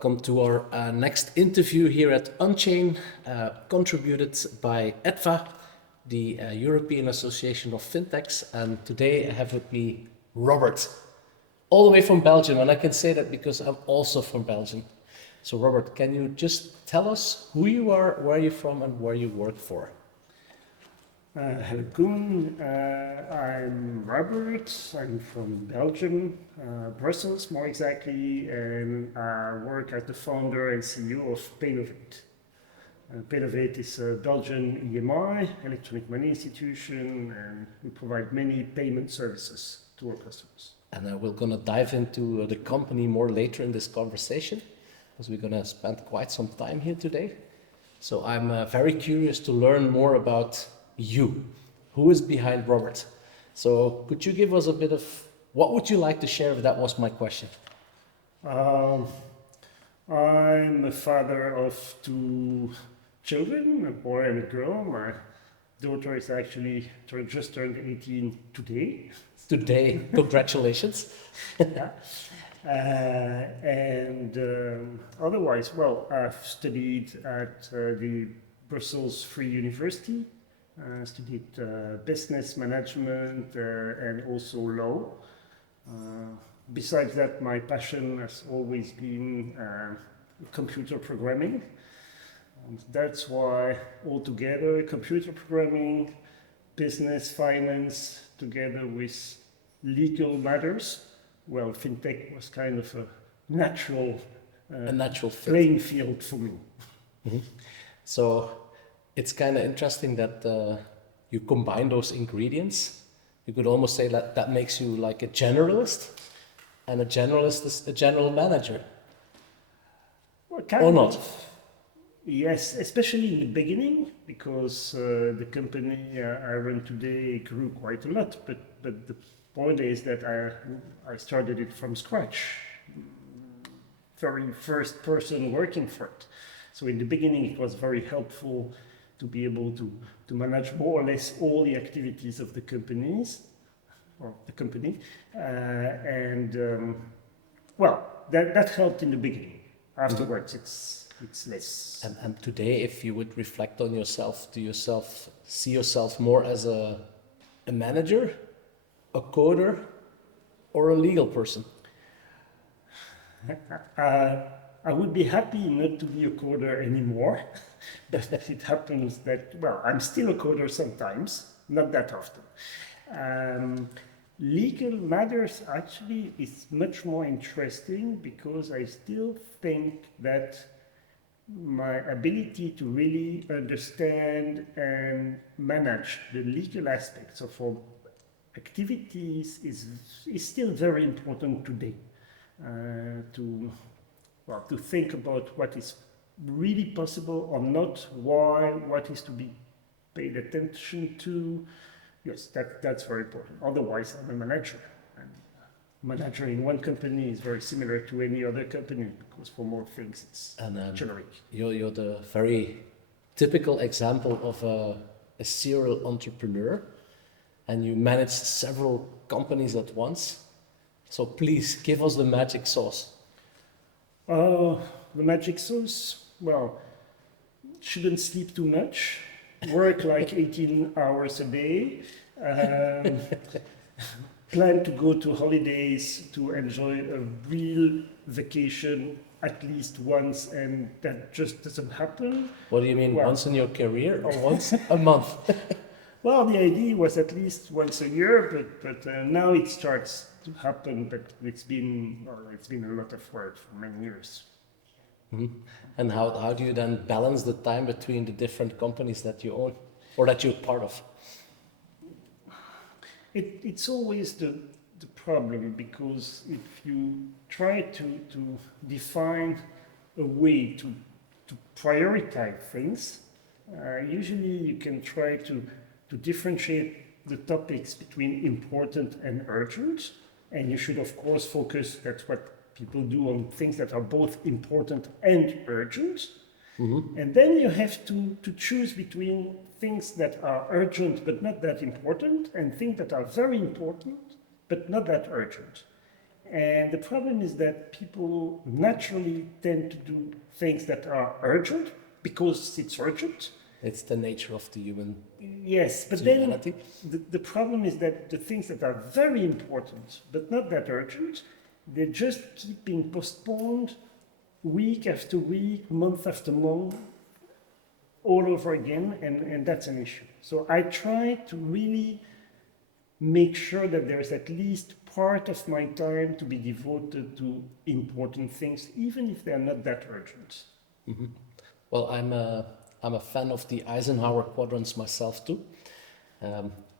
welcome to our next interview here at UNCHAIN, contributed by EDFA, the European Association of Fintechs. And today I have with me Robert, all the way from Belgium. And I can say that because I'm also from Belgium. So Robert, can you just tell us who you are, where you're from, and where you work for? Hello, Koen. I'm Robert. I'm from Belgium, Brussels more exactly, and I work as the founder and CEO of Paynovate. Paynovate is a Belgian EMI, electronic money institution, and we provide many payment services to our customers. And we're going to dive into the company more later in this conversation, because we're going to spend quite some time here today. So I'm very curious to learn more about you. Who is behind Robert? So could you give us a bit of, what would you like to share if that was my question? I'm a father of two children, a boy and a girl. My daughter is actually just turned 18 today. Today, congratulations. Yeah. Otherwise, well, I've studied at the Brussels Free University. Studied business management and also law. Besides that, my passion has always been computer programming. And that's why altogether computer programming, business, finance, together with legal matters, well, fintech was kind of a natural playing field for me. Mm-hmm. So it's kind of interesting that you combine those ingredients. You could almost say that that makes you like a generalist, and a generalist is a general manager. Well, or not? Yes, especially in the beginning, because the company I run today grew quite a lot. But the point is that I started it from scratch, very first person working for it. So in the beginning, it was very helpful to be able to manage more or less all the activities of the companies, or the company. Well, that helped in the beginning. Afterwards, it's less. And today, if you would reflect on yourself, do you see yourself more as a manager, a coder, or a legal person? I would be happy not to be a coder anymore. But it happens that, well, I'm still a coder sometimes, not that often. Legal matters actually is much more interesting because I still think that my ability to really understand and manage the legal aspects of our activities is still very important today. To think about what is really possible or not, why, what is to be paid attention to. Yes, that's very important. Otherwise, I'm a manager. And manager in one company is very similar to any other company because for more things it's generic. You're the very typical example of a serial entrepreneur, and you managed several companies at once. So please give us the magic sauce. The magic sauce, well, shouldn't sleep too much, work like 18 hours a day, plan to go to holidays to enjoy a real vacation at least once, and that just doesn't happen. What do you mean, once in your career or once a month? Well, the idea was at least once a year, but now it starts to happen, but it's been a lot of work for many years. Mm-hmm. And how do you then balance the time between the different companies that you own or that you're part of? It's always the problem, because if you try to define a way to prioritize things, usually you can try to differentiate the topics between important and urgent, and you should of course focus, that's what people do, on things that are both important and urgent. Mm-hmm. And then you have to choose between things that are urgent but not that important, and things that are very important but not that urgent. And the problem is that people naturally tend to do things that are urgent because it's urgent. It's the nature of the human Yes, but then humanity. the problem is that the things that are very important but not that urgent, they just keep being postponed week after week, month after month, all over again, and that's an issue. So I try to really make sure that there's at least part of my time to be devoted to important things, even if they're not that urgent. Well, I'm a fan of the Eisenhower quadrants myself too.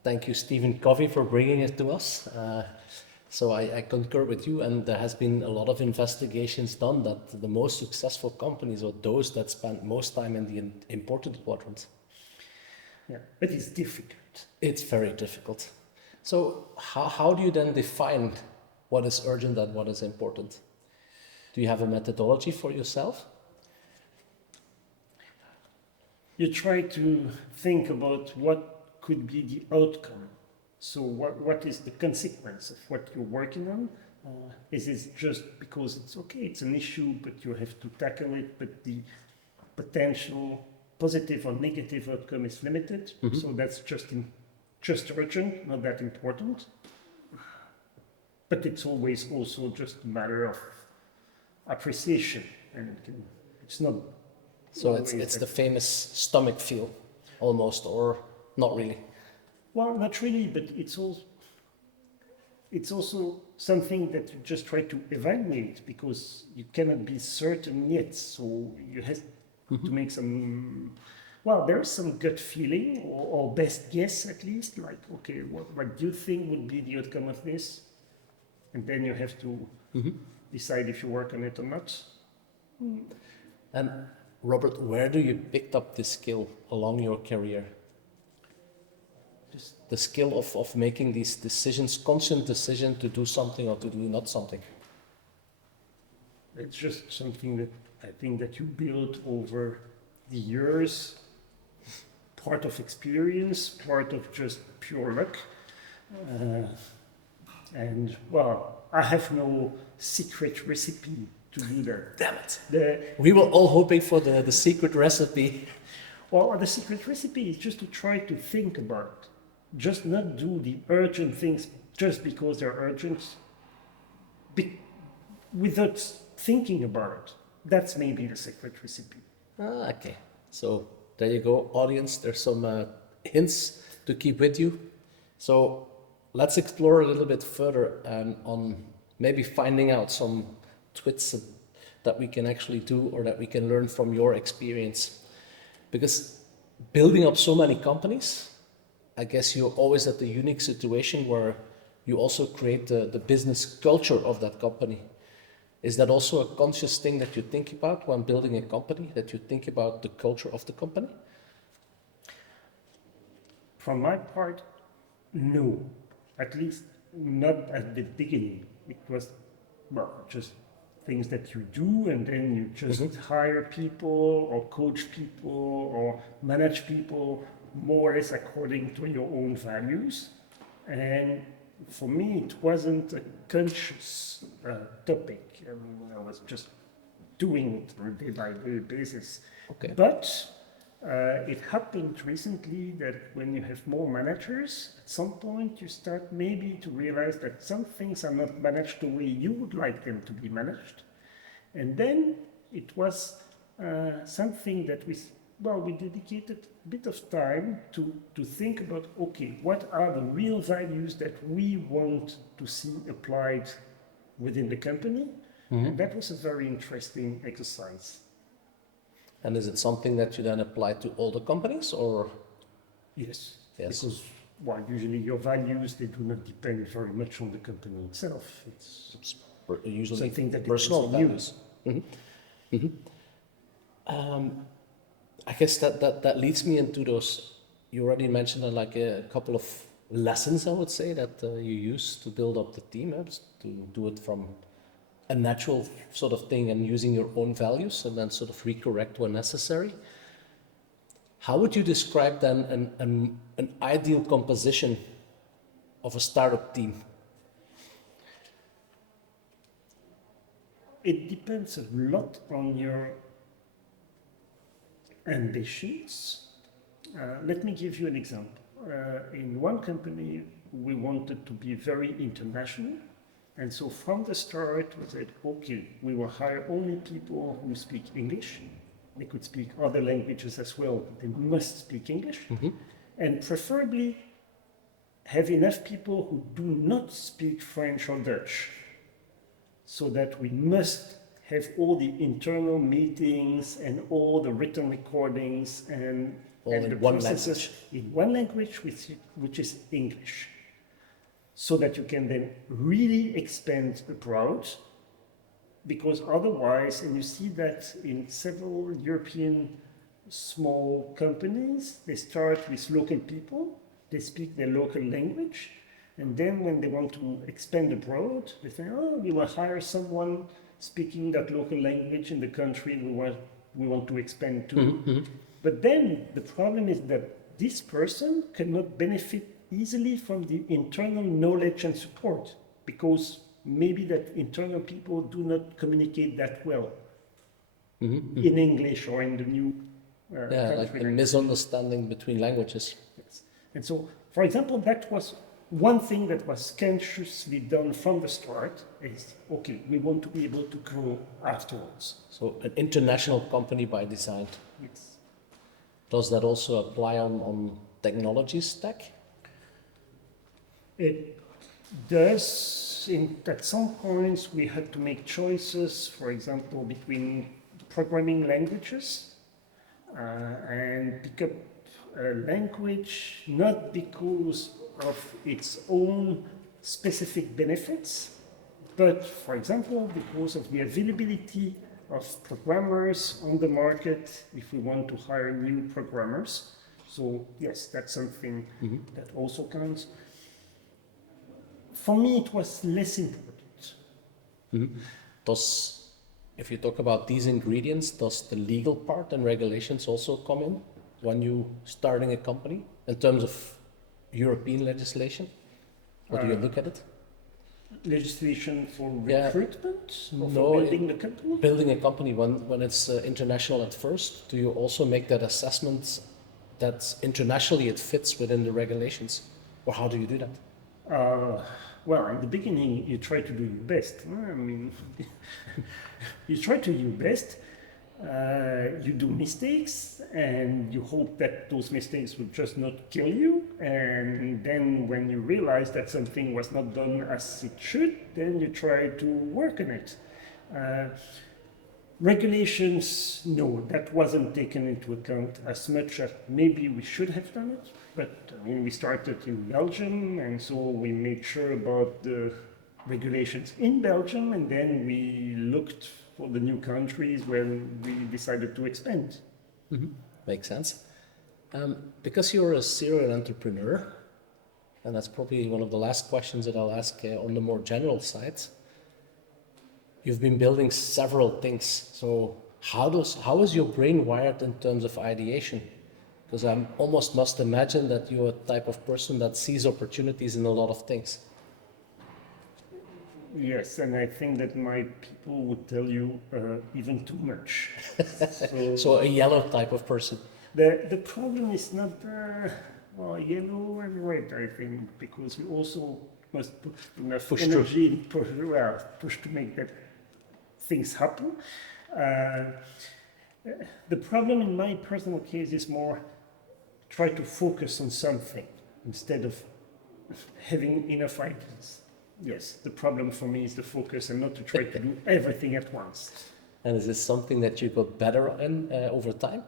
Thank you, Stephen Covey, for bringing it to us. So I concur with you, and there has been a lot of investigations done that the most successful companies are those that spend most time in the important quadrant. Yeah, but it's difficult. It's very difficult. So how do you then define what is urgent and what is important? Do you have a methodology for yourself? You try to think about what could be the outcome. So what is the consequence of what you're working on? Is it just because it's okay, it's an issue, but you have to tackle it, but the potential positive or negative outcome is limited? So that's just urgent, not that important. But it's always also just a matter of appreciation, and it's not. So it's the famous stomach feel, almost, or not really. Well, not really, but it's also something that you just try to evaluate because you cannot be certain yet. So you have to make some. Well, there's some gut feeling or best guess at least. Like, okay, what do you think would be the outcome of this? And then you have to decide if you work on it or not. And Robert, where do you pick up this skill along your career? Just the skill of making these decisions, conscious decision to do something or to do not something. It's just something that I think that you build over the years, part of experience, part of just pure luck. And well, I have no secret recipe to do that. Damn it. We were all hoping for the secret recipe. Well, the secret recipe is just to try to think about it. Just not do the urgent things just because they're urgent, without thinking about it. That's maybe the secret recipe. Okay. So there you go, audience. There's some hints to keep with you. So let's explore a little bit further on maybe finding out some tweaks that we can actually do or that we can learn from your experience. Because building up so many companies, I guess you're always at the unique situation where you also create the business culture of that company. Is that also a conscious thing that you think about when building a company, that you think about the culture of the company? From my part, no. At least not at the beginning. It was, well, just things that you do and then you just hire people or coach people or manage people more or less according to your own values. And for me, it wasn't a conscious topic. I mean, I was just doing it on a day-by-day basis. Okay. But it happened recently that when you have more managers, at some point you start maybe to realize that some things are not managed the way you would like them to be managed. And then it was something that we dedicated a bit of time to think about, okay, what are the real values that we want to see applied within the company? And that was a very interesting exercise. And is it something that you then apply to all the companies, or? Yes. Yes. Because, well, usually your values, they do not depend very much on the company itself. It's usually something that personal depends values. I guess that leads me into those, you already mentioned like a couple of lessons, I would say, that you use to build up the team, to do it from a natural sort of thing and using your own values and then sort of recorrect when necessary. How would you describe then an ideal composition of a startup team? it depends a lot on your ambitions. Let me give you an example. In one company, we wanted to be very international. And so from the start, we said, okay, we will hire only people who speak English. They could speak other languages as well, but they must speak English. And preferably have enough people who do not speak French or Dutch, so that we must have all the internal meetings and all the written recordings and all and in the one processes in one language, which is English, so that you can then really expand abroad. Because otherwise, and you see that in several European small companies, they start with local people, they speak their local language, and then when they want to expand abroad, they say, oh, we will hire someone speaking that local language in the country we want to expand to. But then the problem is that this person cannot benefit easily from the internal knowledge and support, because maybe that internal people do not communicate that well in English or in the new like a misunderstanding between languages. Yes. And so, for example, that was one thing that was consciously done from the start is, okay, we want to be able to grow afterwards. So an international company by design. Yes. Does that also apply on technology stack? It does. At some points, we had to make choices, for example, between programming languages and pick up a language, not because of its own specific benefits, but, for example, because of the availability of programmers on the market if we want to hire new programmers. So, yes, that's something that also counts. For me, it was less important. Does, if you talk about these ingredients, does the legal part and regulations also come in when you starting a company in terms of European legislation? How do you look at it? Legislation for recruitment or No, for building the company? Building a company, when it's international at first, do you also make that assessment that internationally it fits within the regulations? Or how do you do that? Well, in the beginning, you try to do your best. I mean, you try to do your best. You do mistakes, and you hope that those mistakes will just not kill you. And then, when you realize that something was not done as it should, then you try to work on it. Regulations, no, that wasn't taken into account as much as maybe we should have done it. But I mean, we started in Belgium, and so we made sure about the regulations in Belgium, and then we looked for the new countries where we decided to expand. Makes sense. Because you're a serial entrepreneur, and that's probably one of the last questions that I'll ask on the more general side. You've been building several things. So how is your brain wired in terms of ideation? Because I almost must imagine that you're a type of person that sees opportunities in a lot of things. Yes, and I think that my people would tell you even too much. So a yellow type of person. The problem is not yellow and red, I think, because you also must put enough energy and push to make that things happen. The problem in my personal case is more try to focus on something instead of having enough ideas. Yes, the problem for me is the focus and not to try to do everything at once. And is this something that you got better in over time?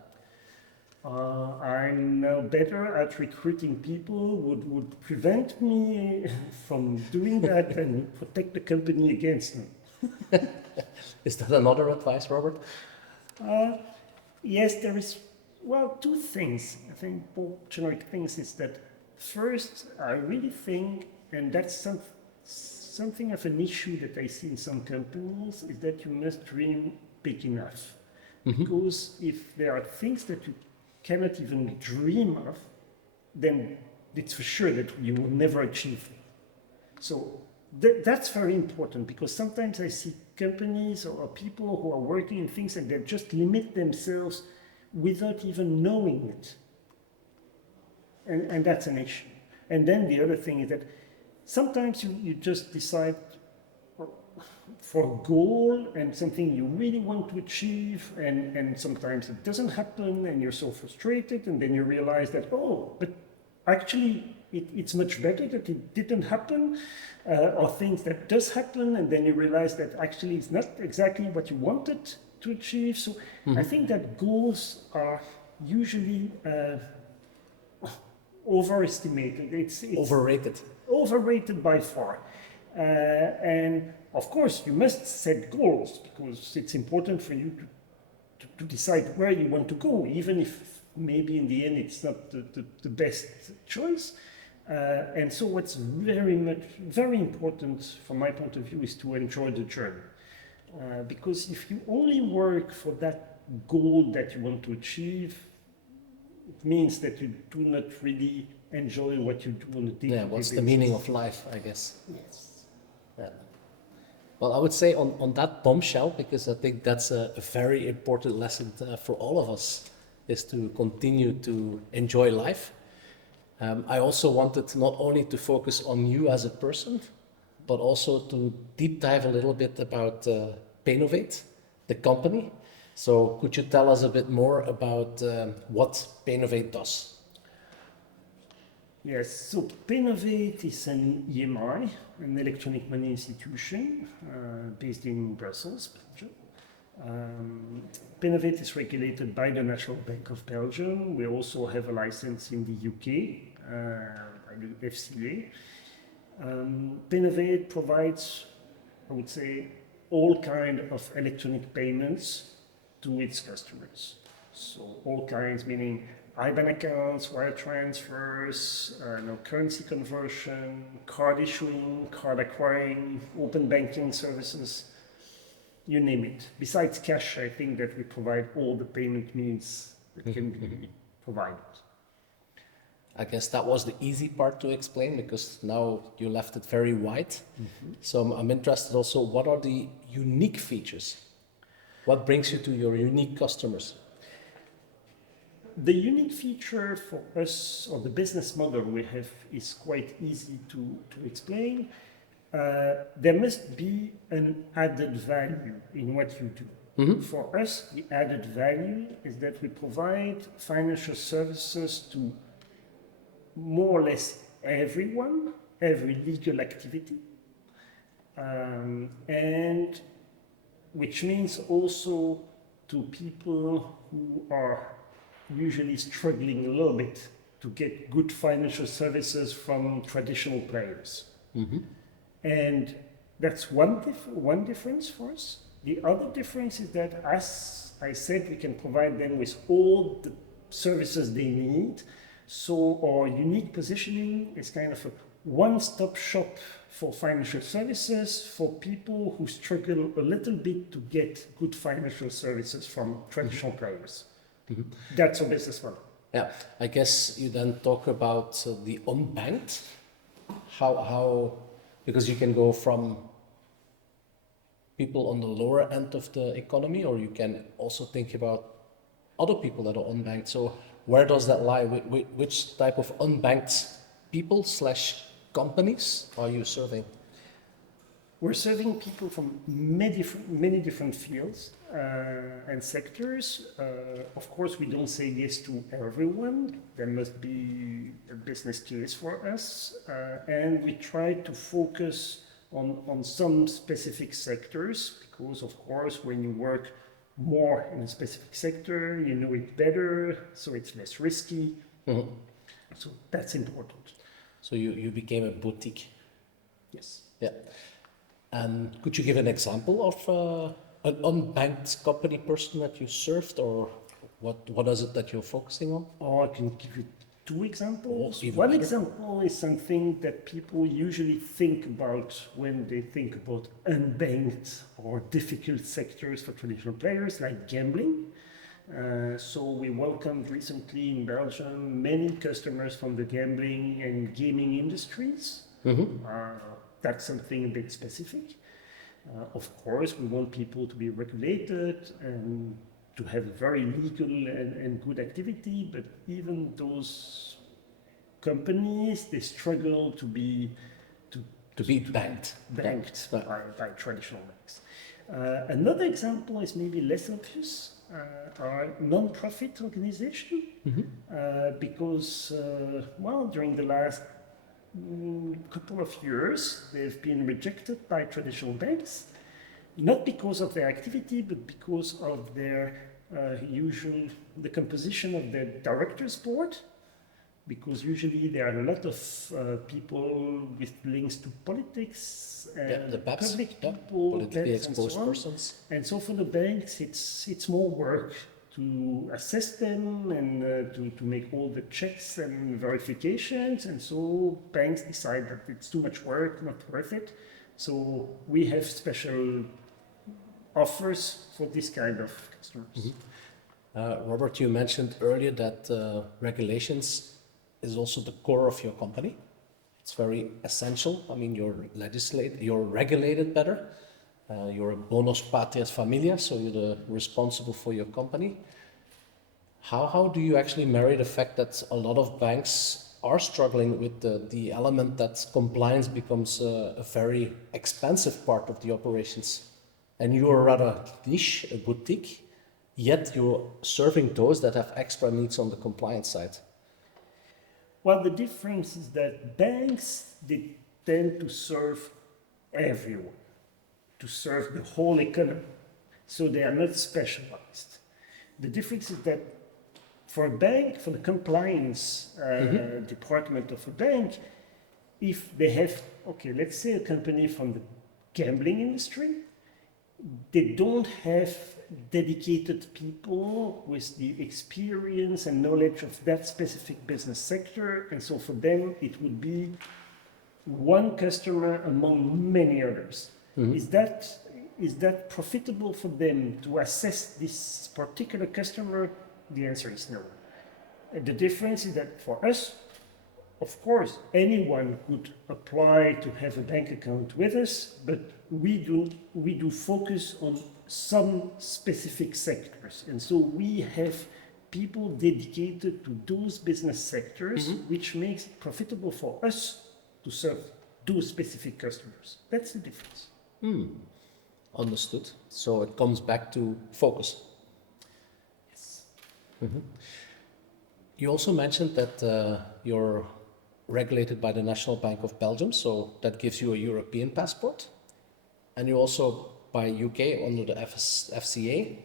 I'm now better at recruiting people would prevent me from doing that and protect the company against them. Is that another advice, Robert? Yes, there is, two things. I think both generic things is that first, I really think, and that's something of an issue that I see in some companies, is that you must dream big enough. Because if there are things that you cannot even dream of, then it's for sure that you will never achieve it. So that's very important, because sometimes I see companies or people who are working in things and they just limit themselves without even knowing it. And that's an issue. And then the other thing is that sometimes you just decide for a goal and something you really want to achieve, and sometimes it doesn't happen and you're so frustrated, and then you realize that, oh, but actually it's much better that it didn't happen, or things that does happen, and then you realize that actually it's not exactly what you wanted to achieve. So I think that goals are usually overestimated. It's overrated by far. And of course, you must set goals because it's important for you to decide where you want to go, even if maybe in the end it's not the best choice. And so what's very important from my point of view is to enjoy the journey. Because if you only work for that goal that you want to achieve, it means that you do not really enjoy what you do on a daily basis. Yeah, what's the meaning of life, I guess. Yes. Yeah. Well, I would say on that bombshell, because I think that's a very important lesson for all of us, is to continue to enjoy life. I also wanted not only to focus on you as a person, but also to deep dive a little bit about Paynovate, the company. So could you tell us a bit more about what Paynovate does? Yes, so Paynovate is an EMI, an electronic money institution based in Brussels, Belgium. Paynovate is regulated by the National Bank of Belgium. We also have a license in the UK by the FCA. Paynovate provides, I would say, all kind of electronic payments to its customers. So all kinds, meaning IBAN accounts, wire transfers, currency conversion, card issuing, card acquiring, open banking services, you name it. Besides cash, I think that we provide all the payment means that can be provided. I guess that was the easy part to explain because now you left it very wide. So I'm interested also, what are the unique features? What brings you to your unique customers? The unique feature for us, or the business model we have, is quite easy to explain. There must be an added value in what you do. For us, the added value is that we provide financial services to more or less everyone, every legal activity, and which means also to people who are usually struggling a little bit to get good financial services from traditional players. And that's one difference for us. The other difference is that, as I said, we can provide them with all the services they need. So our unique positioning is kind of a one-stop shop for financial services for people who struggle a little bit to get good financial services from traditional players. That's our business model. Yeah, I guess you then talk about the unbanked. How, because you can go from people on the lower end of the economy, or you can also think about other people that are unbanked. So where does that lie? Which type of unbanked people / companies are you serving? We're serving people from many different fields and sectors. Of course, we don't say yes to everyone. There must be a business case for us. And we try to focus on some specific sectors because, of course, when you work more in a specific sector, you know it better, so it's less risky. So that's important. So you became a boutique. Yes. Yeah. And could you give an example of an unbanked company person that you served, or what is it that you're focusing on? Or I can give you two examples. Even One better. example is something that people usually think about when they think about unbanked or difficult sectors for traditional players, like gambling. So we welcomed recently in Belgium many customers from the gambling and gaming industries. That's something a bit specific. Of course, we want people to be regulated and to have very legal and good activity, but even those companies, they struggle to be banked. By traditional banks. Another example is maybe less obvious, are non-profit organizations, because, during the last couple of years, they've been rejected by traditional banks, not because of their activity, but because of their the composition of their directors board, because usually there are a lot of people with links to politics and the PEPs, public people, politically PEPs and exposed so on. persons. And so for the banks, it's more work to assess them and to make all the checks and verifications. And so banks decide that it's too much work, not worth it. So we have special offers for this kind of customers. Robert, you mentioned earlier that regulations is also the core of your company. It's very essential. I mean, you're regulated better. You're a bonus patrias familia, so you're responsible for your company. How do you actually marry the fact that a lot of banks are struggling with the element that compliance becomes a very expensive part of the operations, and you are rather niche, a boutique, yet you're serving those that have extra needs on the compliance side? Well, the difference is that banks, they tend to serve everyone, to serve the whole economy. So they are not specialized. The difference is that for a bank, for the compliance department of a bank, if they have, let's say a company from the gambling industry, they don't have dedicated people with the experience and knowledge of that specific business sector. And so for them, it would be one customer among many others. Is that profitable for them to assess this particular customer? The answer is no. And the difference is that for us, of course, anyone could apply to have a bank account with us, but we do focus on some specific sectors. And so we have people dedicated to those business sectors, which makes it profitable for us to serve those specific customers. That's the difference. Understood. So it comes back to focus. Yes. You also mentioned that you're regulated by the National Bank of Belgium, so that gives you a European passport. And you also by UK under the FCA.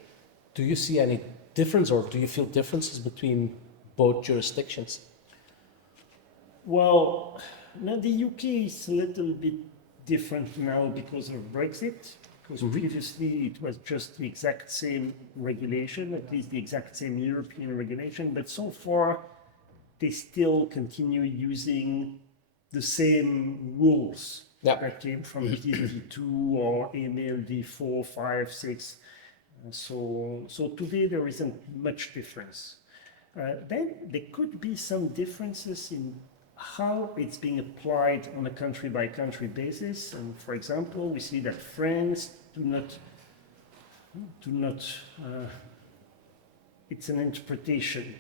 Do you see any difference, or do you feel differences between both jurisdictions? Well, now the UK is a little bit different now because of Brexit, because previously it was just the exact same regulation, at least the exact same European regulation, but so far they still continue using the same rules that came from PSD2 or AMLD 4, 5, 6. So today there isn't much difference. Then there could be some differences in how it's being applied on a country-by-country basis. And for example, we see that France do not. It's an interpretation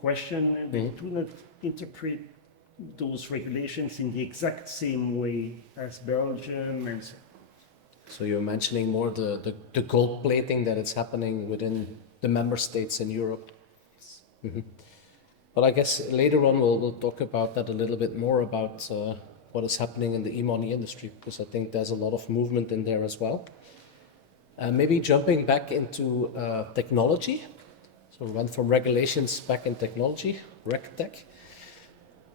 question. They do not interpret those regulations in the exact same way as Belgium and so. So you're mentioning more the gold plating that is happening within the member states in Europe. But I guess later on we'll talk about that a little bit more about what is happening in the e-money industry, because I think there's a lot of movement in there as well. Maybe jumping back into technology. So we went from regulations back in technology, RegTech.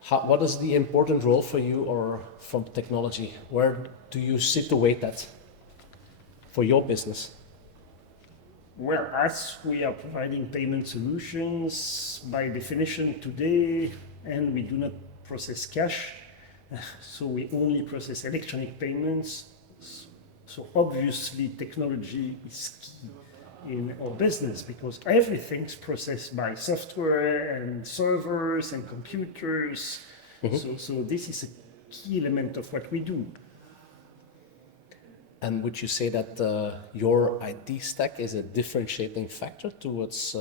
What is the important role for you or from technology? Where do you situate that for your business? Well, as we are providing payment solutions by definition today, and we do not process cash, so we only process electronic payments. So obviously technology is key in our business because everything's processed by software and servers and computers. So this is a key element of what we do. And would you say that your IT stack is a differentiating factor towards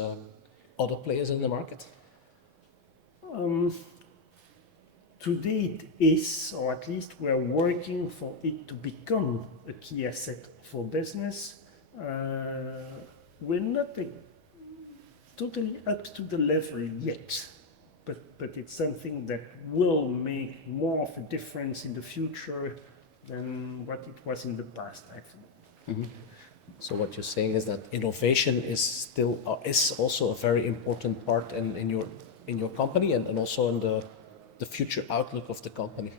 other players in the market? Today it is, or at least we're working for it to become a key asset for business. We're not totally up to the level yet, but it's something that will make more of a difference in the future than what it was in the past, actually. So what you're saying is that innovation is still is also a very important part in your company and also in the future outlook of the company.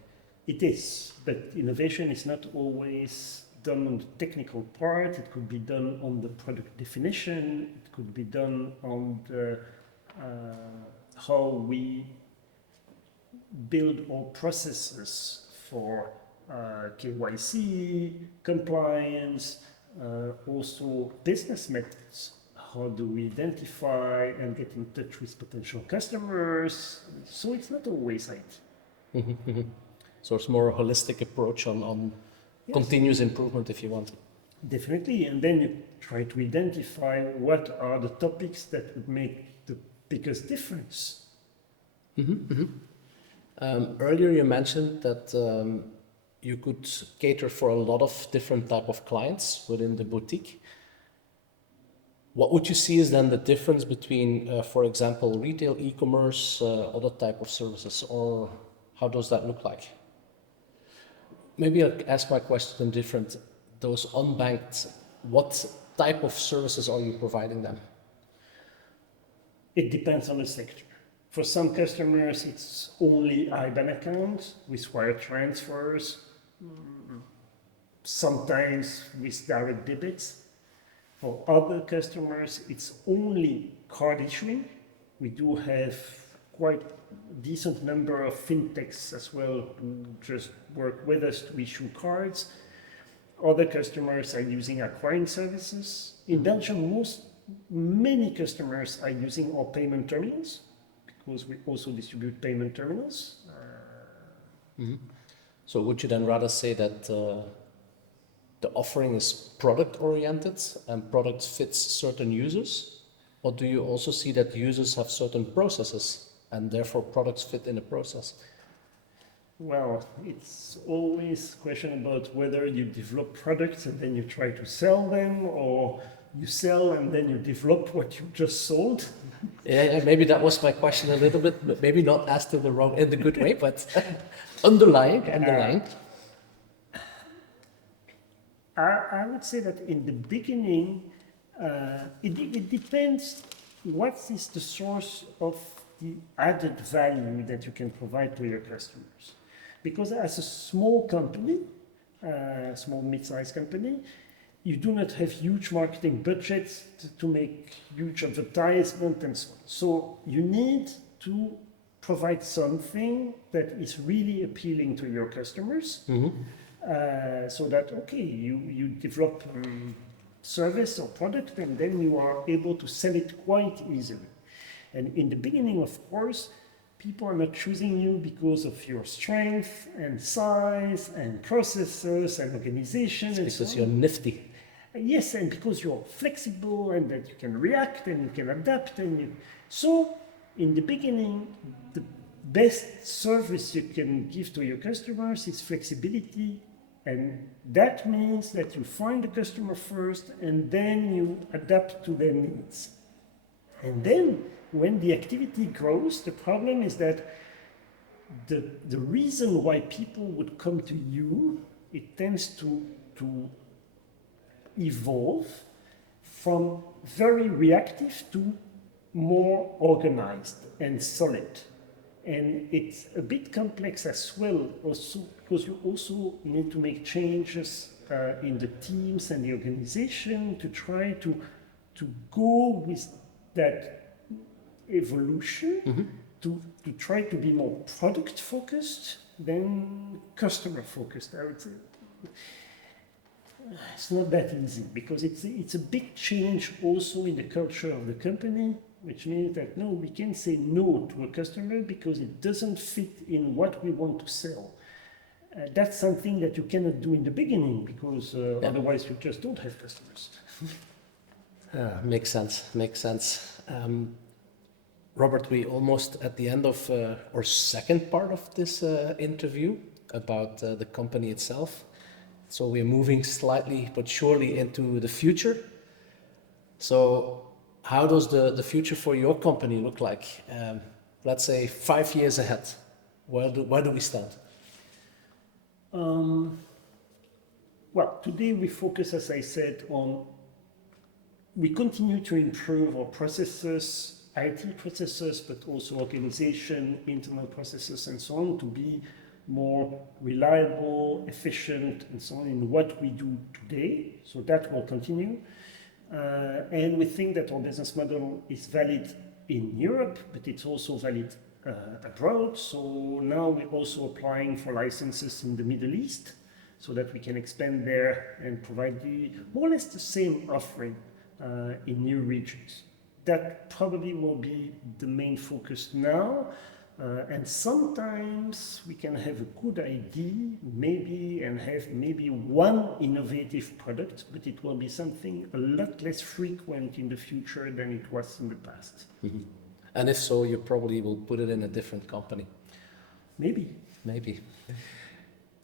It is, but innovation is not always done on the technical part. It could be done on the product definition. It could be done on the how we build our processes for KYC, compliance, also business methods. How do we identify and get in touch with potential customers? So it's not always IT. So it's more a holistic approach on Yes. continuous improvement, if you want. Definitely, and then you try to identify what are the topics that would make the biggest difference. Earlier you mentioned that you could cater for a lot of different type of clients within the boutique. What would you see is then the difference between, for example, retail, e-commerce, other type of services, or how does that look like? Maybe I'll ask my question different. Those unbanked, what type of services are you providing them? It depends on the sector. For some customers, it's only IBAN accounts with wire transfers, sometimes with direct debits. For other customers, it's only card issuing. We do have quite a decent number of fintechs as well who just work with us to issue cards. Other customers are using acquiring services. In Belgium, many customers are using our payment terminals because we also distribute payment terminals. So would you then rather say that the offering is product oriented and product fits certain users? Or do you also see that users have certain processes and therefore products fit in a process? Well, it's always a question about whether you develop products and then you try to sell them, or you sell and then you develop what you just sold. Yeah, maybe that was my question a little bit, but maybe not asked in the good way, but underlying. I would say that in the beginning, it depends what is the source of the added value that you can provide to your customers. Because as a small company, small mid-sized company, you do not have huge marketing budgets to make huge advertisement and so on. So you need to provide something that is really appealing to your customers. So that, okay, you develop service or product and then you are able to sell it quite easily. And in the beginning, of course, people are not choosing you because of your strength and size and processes and organization. It's and because so you're on. nifty. Yes, and because you're flexible and that you can react and you can adapt. So in the beginning, the best service you can give to your customers is flexibility. And that means that you find the customer first and then you adapt to their needs. And then when the activity grows, the problem is that the reason why people would come to you, it tends to evolve from very reactive to more organized and solid. And it's a bit complex as well, also because you also need to make changes in the teams and the organization to try to go with that evolution, to try to be more product focused than customer focused, I would say. It's not that easy because it's a big change also in the culture of the company, which means that no, we can say no to a customer because it doesn't fit in what we want to sell. That's something that you cannot do in the beginning because otherwise you just don't have customers. Makes sense, makes sense. Robert, we almost at the end of our second part of this interview about the company itself. So we're moving slightly but surely into the future. So how does the future for your company look like? Let's say 5 years ahead. Where do we stand? Well, today we focus, as I said, we continue to improve our processes, IT processes, but also organization, internal processes, and so on, to be more reliable, efficient, and so on in what we do today. So that will continue. And we think that our business model is valid in Europe, but it's also valid abroad. So now we're also applying for licenses in the Middle East so that we can expand there and provide more or less the same offering in new regions. That probably will be the main focus now. And sometimes we can have a good idea, maybe, and have maybe one innovative product, but it will be something a lot less frequent in the future than it was in the past. Mm-hmm. And if so, you probably will put it in a different company. Maybe. Maybe.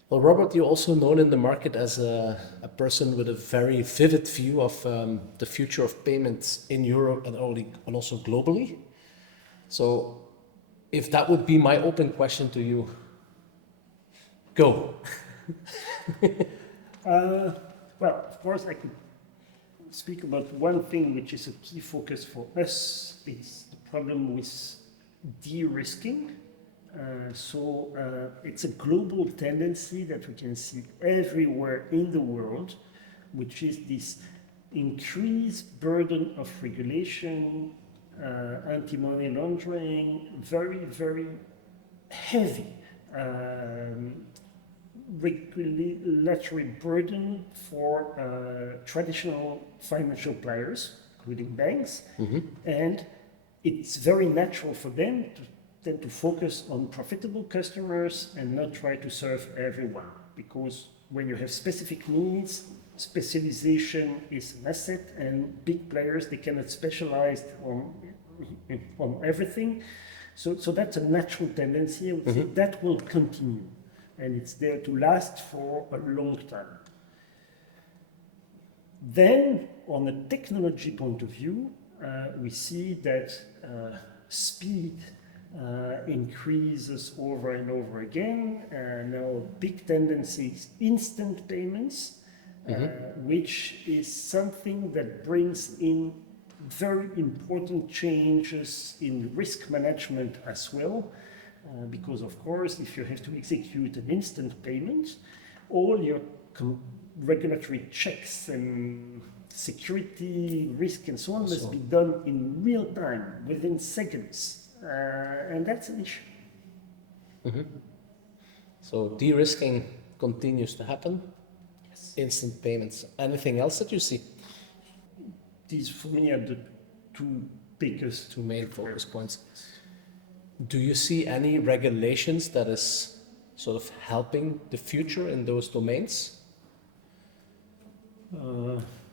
Well, Robert, you're also known in the market as a person with a very vivid view of the future of payments in Europe and also globally. So if that would be my open question to you, go. Well, of course, I could speak about one thing which is a key focus for us. It's the problem with de-risking. It's a global tendency that we can see everywhere in the world, which is this increased burden of regulation, anti-money laundering, very, very heavy regulatory burden for traditional financial players, including banks. Mm-hmm. And it's very natural for them to focus on profitable customers and not try to serve everyone. Because when you have specific needs, specialization is an asset, and big players, they cannot specialize on everything. So that's a natural tendency. I would say that will continue, and it's there to last for a long time. Then, on a technology point of view, we see that speed increases over and over again. Now, a big tendency is instant payments, which is something that brings in very important changes in risk management as well. Because, of course, if you have to execute an instant payment, all your regulatory checks and security risk and so on must be done in real time, within seconds. And that's an issue. Mm-hmm. So de-risking continues to happen. Yes. Instant payments. Anything else that you see? These for me are the two main focus points. Do you see any regulations that is sort of helping the future in those domains?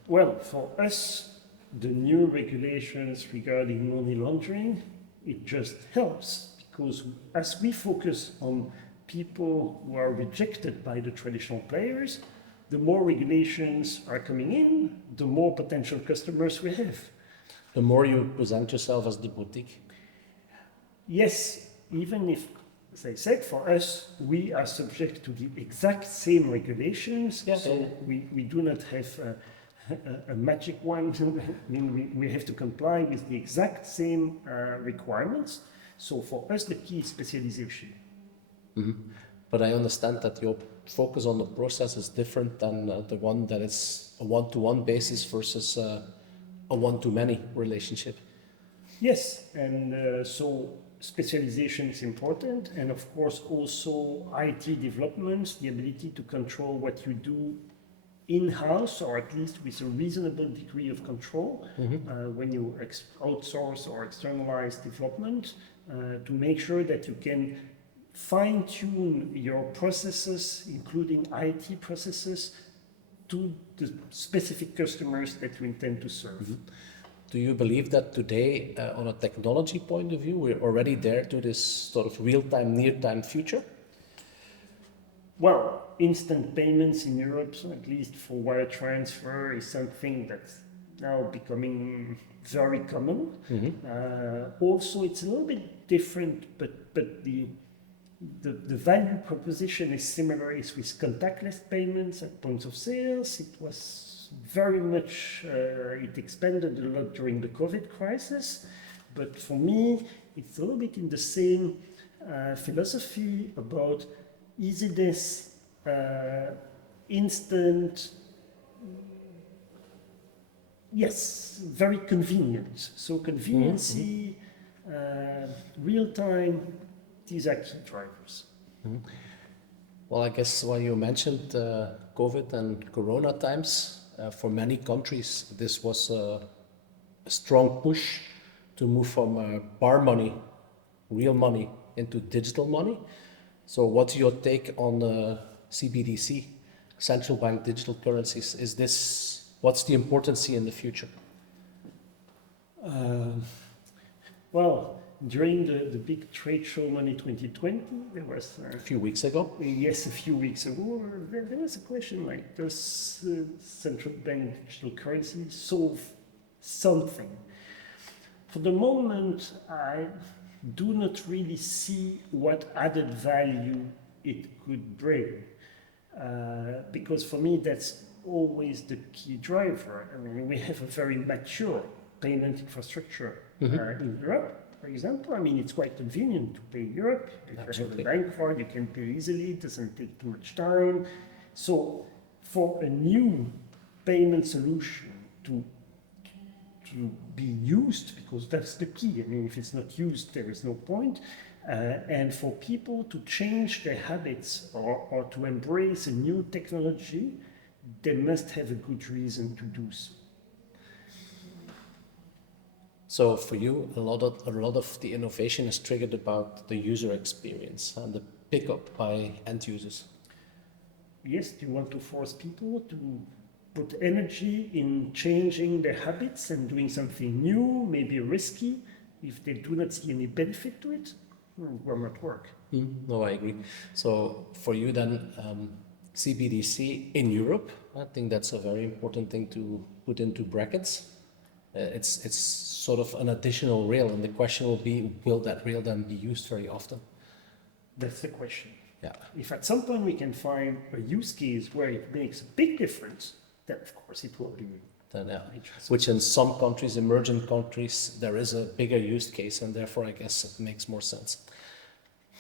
Well, for us, the new regulations regarding money laundering, it just helps, because as we focus on people who are rejected by the traditional players, the more regulations are coming in, the more potential customers we have. The more you present yourself as the boutique. Yes, even if, as I said, for us, we are subject to the exact same regulations, we do not have a magic one. I mean, we have to comply with the exact same requirements. So for us, the key is specialization. Mm-hmm. But I understand that your focus on the process is different than the one that is a one-to-one basis versus a one-to-many relationship. Yes, and so specialization is important, and of course also IT developments, the ability to control what you do in-house, or at least with a reasonable degree of control, when you outsource or externalize development, to make sure that you can fine-tune your processes, including IT processes, to the specific customers that you intend to serve. Mm-hmm. Do you believe that today, on a technology point of view, we're already there to this sort of real-time, near-time future? Well, instant payments in Europe, so at least for wire transfer, is something that's now becoming very common. Mm-hmm. Also, it's a little bit different, but the value proposition is similar. It's with contactless payments at points of sales. It was very much, it expanded a lot during the COVID crisis. But for me, it's a little bit in the same philosophy about easiness, instant, yes, very convenient. So conveniency, real time, these are key drivers. Mm-hmm. Well, I guess when you mentioned COVID and Corona times, for many countries, this was a strong push to move from bar money, real money, into digital money. So what's your take on CBDC, central bank digital currencies? Is this, what's the importance in the future? Well, during the big trade show Money 2020, there was a few weeks ago. Yes, a few weeks ago, there was a question like, does central bank digital currency solve something? For the moment, I do not really see what added value it could bring, because for me that's always the key driver. I mean, we have a very mature payment infrastructure in Europe. For example, I mean, it's quite convenient to pay Europe. If you have a bank card, you can pay easily, it doesn't take too much time. So for a new payment solution to be used, because that's the key. I mean, if it's not used, there is no point. And for people to change their habits or to embrace a new technology, they must have a good reason to do so. So for you, a lot of the innovation is triggered about the user experience and the pickup by end users. Yes, you want to force people to put energy in changing their habits and doing something new, maybe risky. If they do not see any benefit to it, will not work. No, I agree. So for you then, CBDC in Europe, I think that's a very important thing to put into brackets. It's sort of an additional rail, and the question will be, will that rail then be used very often? That's the question. Yeah. If at some point we can find a use case where it makes a big difference, then of course it will be interesting. Which in some countries, emerging countries, there is a bigger use case, and therefore I guess it makes more sense.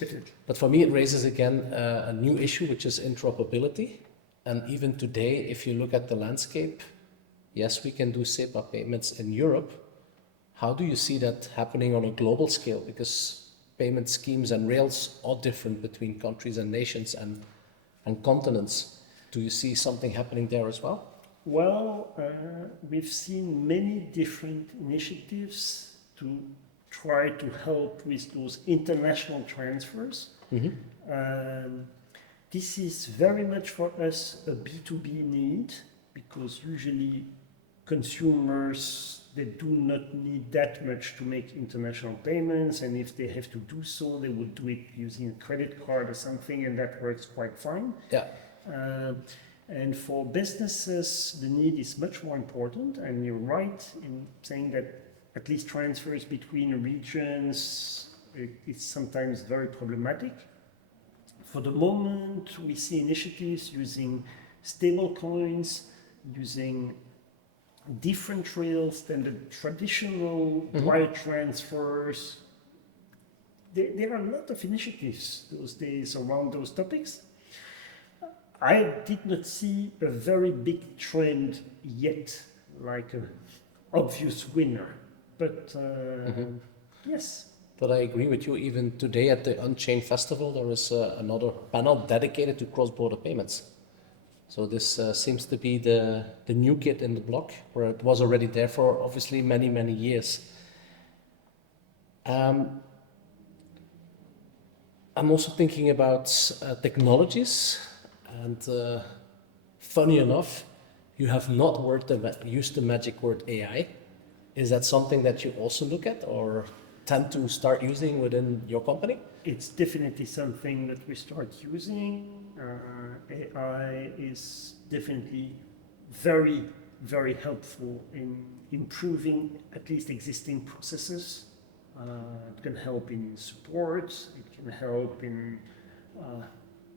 Definitely. But for me, it raises again a new issue, which is interoperability. And even today, if you look at the landscape, yes, we can do SEPA payments in Europe. How do you see that happening on a global scale? Because payment schemes and rails are different between countries and nations and continents. Do you see something happening there as well? Well, we've seen many different initiatives to try to help with those international transfers. This is very much for us a B2B need, because usually consumers, they do not need that much to make international payments, and if they have to do so, they will do it using a credit card or something, and that works quite fine. Yeah. And for businesses, the need is much more important, and you're right in saying that at least transfers between regions, it's sometimes very problematic. For the moment, we see initiatives using stable coins, using different rails than the traditional wire transfers. There are a lot of initiatives those days around those topics. I did not see a very big trend yet, like an obvious winner, but yes. But I agree with you. Even today at the UNCHAIN festival, there is another panel dedicated to cross-border payments. So this seems to be the new kid in the block, where it was already there for obviously many, many years. I'm also thinking about technologies, and funny enough, you have not used the magic word AI. Is that something that you also look at or tend to start using within your company? It's definitely something that we start using. AI is definitely very, very helpful in improving at least existing processes. It can help in support, it can help in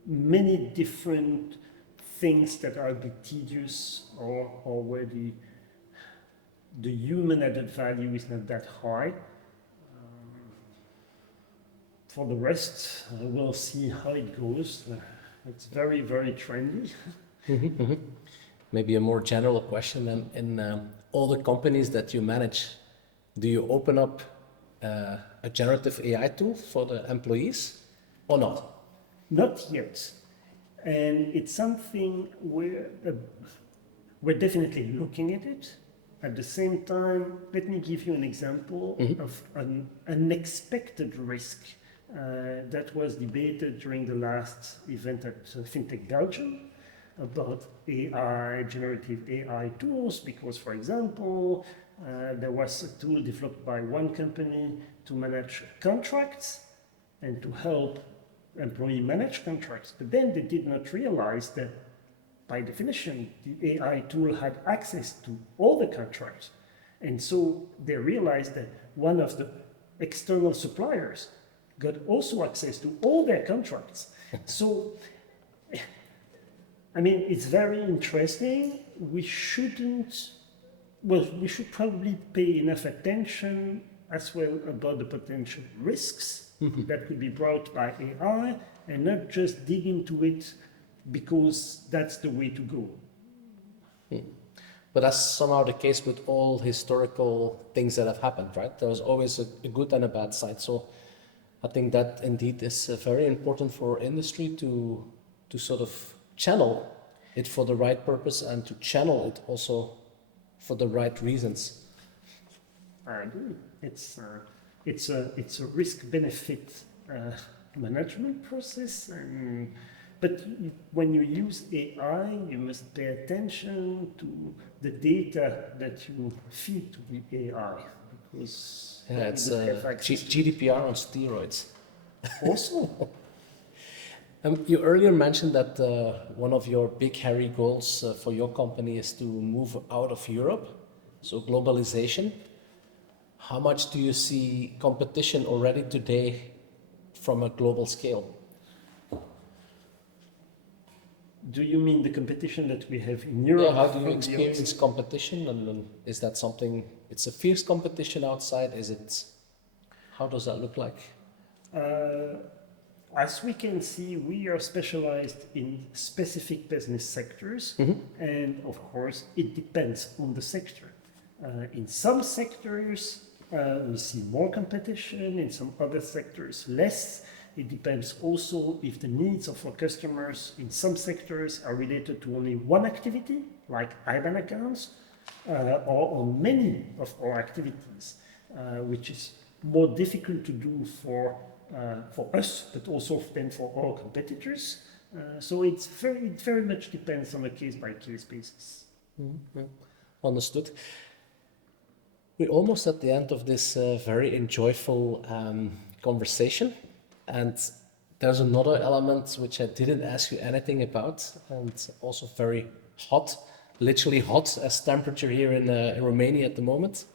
many different things that are a bit tedious or where the human added value is not that high. For the rest, we'll see how it goes. It's very, very trendy. Maybe a more general question then. In all the companies that you manage, do you open up a generative AI tool for the employees or not? Not yet. And it's something we're definitely looking at it. At the same time, let me give you an example of an unexpected risk that was debated during the last event at FinTech Belgium about AI, generative AI tools, because, for example, there was a tool developed by one company to manage contracts and to help employee manage contracts. But then they did not realize that, by definition, the AI tool had access to all the contracts. And so they realized that one of the external suppliers got also access to all their contracts. So, I mean, it's very interesting. We should probably pay enough attention as well about the potential risks that could be brought by AI and not just dig into it because that's the way to go. But that's somehow the case with all historical things that have happened, right? There was always a good and a bad side. So I think that indeed is very important for industry to sort of channel it for the right purpose and to channel it also for the right reasons. I agree. It's a risk-benefit management process, but when you use AI, you must pay attention to the data that you feed to the AI, because it's GDPR on steroids. Also, you earlier mentioned that one of your big hairy goals for your company is to move out of Europe, so globalization. How much do you see competition already today from a global scale? do you mean the competition that we have in Europe? Yeah, how do you experience competition? And is that something, it's a fierce competition outside? How does that look like? As we can see, we are specialized in specific business sectors, and of course, it depends on the sector. In some sectors, we see more competition, in some other sectors, less. It depends also if the needs of our customers in some sectors are related to only one activity, like IBAN accounts, or on many of our activities, which is more difficult to do for us, but also then for our competitors. So it very much depends on a case-by-case basis. Understood. We're almost at the end of this very enjoyable conversation. And there's another element which I didn't ask you anything about, and also very hot, literally hot as temperature here in Romania at the moment.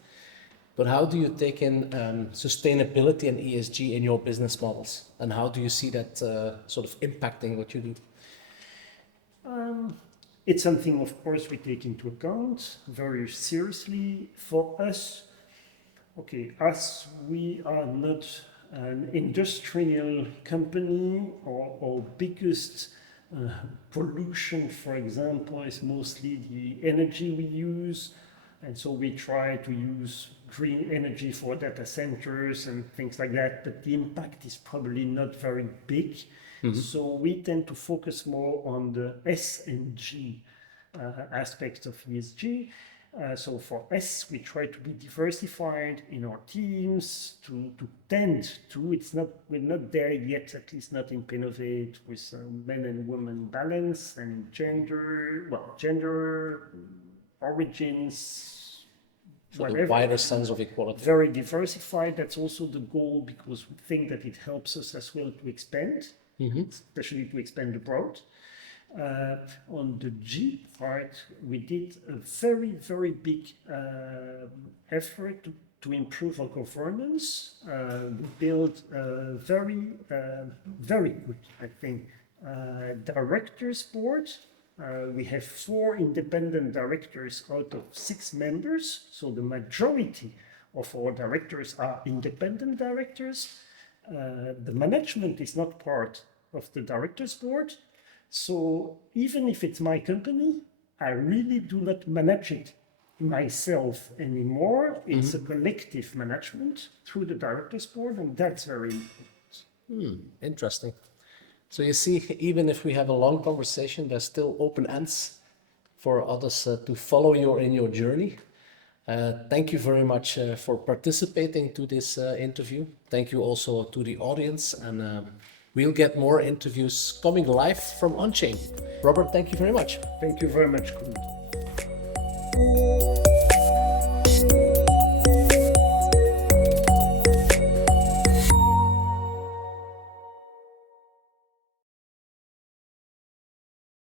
But how do you take in sustainability and ESG in your business models? And how do you see that sort of impacting what you do? It's something, of course, we take into account very seriously. For us, okay, as we are not an industrial company, our biggest pollution, for example, is mostly the energy we use. And so we try to use green energy for data centers and things like that, but the impact is probably not very big. So we tend to focus more on the S and G aspects of ESG. So for us, we try to be diversified in our teams to tend to, we're not there yet, at least not in Paynovate, with men and women balance and gender, origins, So whatever. the wider sense of equality. Very diversified. That's also the goal, because we think that it helps us as well to expand, especially to expand abroad. On the G part, we did a very, very big effort to improve our governance. We built a very, very good, I think, directors board. We have 4 independent directors out of 6 members, so the majority of our directors are independent directors. The management is not part of the directors board. So even if it's my company, I really do not manage it myself anymore. It's a collective management through the directors board, and that's very important. Interesting. So you see, even if we have a long conversation, there's still open ends for others to follow you in your journey. Thank you very much for participating to this interview. Thank you also to the audience, and we'll get more interviews coming live from UNCHAIN. Robert, thank you very much. Thank you very much, Koen.